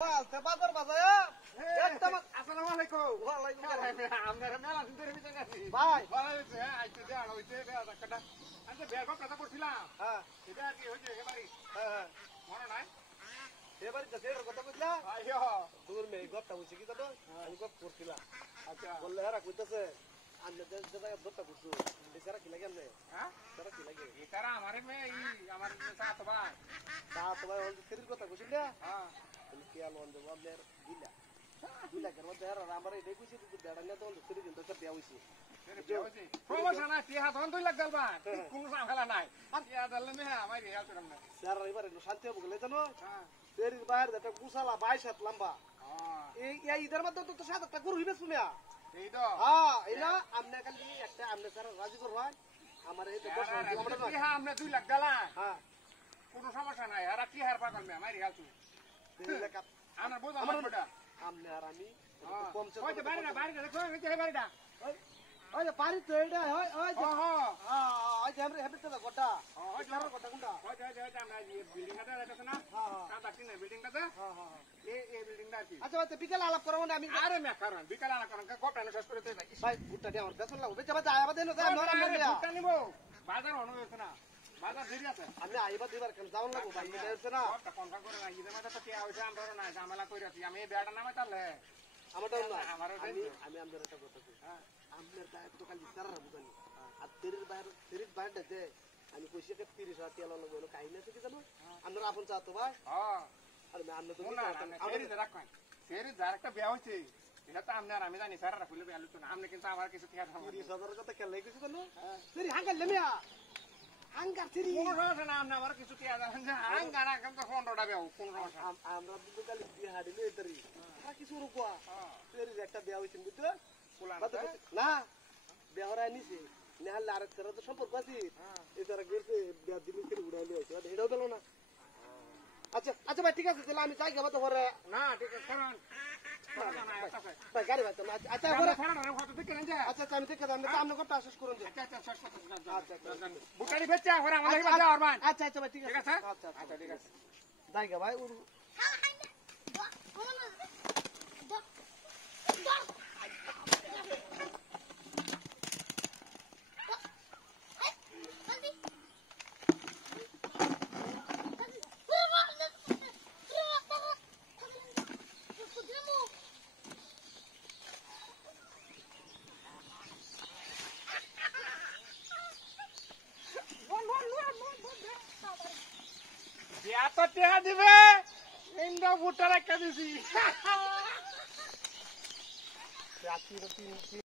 বাজার বাজায়া একটা আসসালামু আলাইকুম। ওয়ালাইকুম আসসালাম আপনারা মেলা সুন্দর ভিতরে আছি ভাই ভালো হয়েছে আইতে দে আর হইতে দে টাকাটা আমি বের কথা করছিলাম হ্যাঁ এটা কি হইছে এবারে হ্যাঁ মনে নাই এবারে তো সেটার কথা কইলা আইয়ো দূর মে গপটা হইছে কি জানো আমি গপ করছিলাম আচ্ছা বললে হেরা কইতাছে আমি যে জায়গা দত্তা করছু বেচারা কি লাগে আমনে হ্যাঁ বেচারা কি লাগে এটারা আমারে মে আমার সাথ ভাই তা তোমার ওই ফেরির কথা কইছিল না হ্যাঁ তুমি কি আলো অন্ধ বলের দিলা কেন দেরা আমার এই কইছি তুই দেড়া না তো ফেরি দিন তো বিয়া হইছে প্রমোশন আছে হাত হন 2 লাখ দালবা কোন সামলা নাই আর ইয়া দাললে মে আমার রিয়াল করম না স্যার এবারে শান্তি হবে বলে জানো হ্যাঁ ফেরির বাইরে একটা গুছালা 22 হাত লম্বা হ্যাঁ এই ঈদের মধ্যে তো 7টা গরু হইবে শুনিয়া এই তো হ্যাঁ এলা আমনে খালি একটা আমনে স্যার রাজি করবা আমার এই তো বস আমরা না হ্যাঁ আমরা 2 লাখ দালা হ্যাঁ কোনো সমস্যা নাই আর কি হার পাগল মে আমার রিয়াল আমার বোঝা আমার বড়া আমনে আর আমি হ্যাঁ কম চল ওই যে বাইরে দেখো এই যে বাইরেটা ওই যে পারি তো এটা হয় ওই যে হ্যাঁ ওই যে আমরা হেবিট তো গোটা ওই যে চার গোটা কোনটা ওই যে আমরা বিল্ডিংটা দেখছ না হ্যাঁ হ্যাঁ কাটা কিনে বিল্ডিংটাতে হ্যাঁ হ্যাঁ এই বিল্ডিংটা কি আচ্ছা ভাই বিকেল আলাপ করব না আমি আরে মে কারণ বিকাল আনা কারণ কপটা শেষ করে দেই ভাই গুটটা দিয়ে আমার বেতন লাগবে বেচা বাজা আইবা দেন না নরম না বুটটা নিবো বাজার অন হইছে না বাজার দেরি আছে আমি আইবা দিবার কেন যাওন লাগবো ভাই এটা হচ্ছে না কপটা কনফার্ম করে না ইদে মাথা তো কি হইছে আমরা না ঝামেলা কইরাছি আমি এই বেড়া নামে তাহলে আমারটাও না আমারও আমি আমি আমাদের একটা কথা কই আমাদের দায়িত্ব কাল বিচারা বুঝানি আর তেরির বাইরে দে আমি কইছি কে 30,000 তেল লাগবে হলো কাহিনী আছে কি জানো আমরা আপন চাতো ভাই হ্যাঁ আর আমি তো না সেরি রাখ সেরি যার একটা বিয়া হইছে এটা তো আমনে আর আমি জানি স্যার রাখলে বিয়া লুতো না আমনে কিন্তু আমার কিছু ঠিক আছে 30,000 কথা কেন লাগছে জানো তেরি হাঙ্গাল লেমিয়া হাঙ্গার তেরি কোন সমস্যা না আমনে আমার কিছু ঠিক আছে হাঙ্গা না কিন্তু 15টা বিয়া কোন সমস্যা আমরা দুটো কালি বিয়ে হাডিলে তেরি আর কিছু রুকোয়া তেরি একটা বিয়া হইছে বুঝছো না বিয়া হরাই নিছে নেহাল আর তেরা তো সম্পর্ক আছে এই তারা গেছে বিয়া দিন করে উড়াইলে হইছে এটাও পেলো না আচ্ছা আচ্ছা ভাই ঠিক আছে তাহলে আমি যাই গেবা তো ঘরে না ঠিক আছে কারণ ভাই গাড়ি ভাই আচ্ছা ঘরে আচ্ছা আচ্ছা আমি দেখে আমি কাম করতে শেষ করুন বুটারি বেচা ঘরে আমাদের বাজা আরমান আচ্ছা আচ্ছা ভাই ঠিক আছে আচ্ছা আচ্ছা ঠিক আছে যাই গে ভাই বিয়া তো টিয়া দিবে ইন্দা বুটার একটা দিছি রাত্রি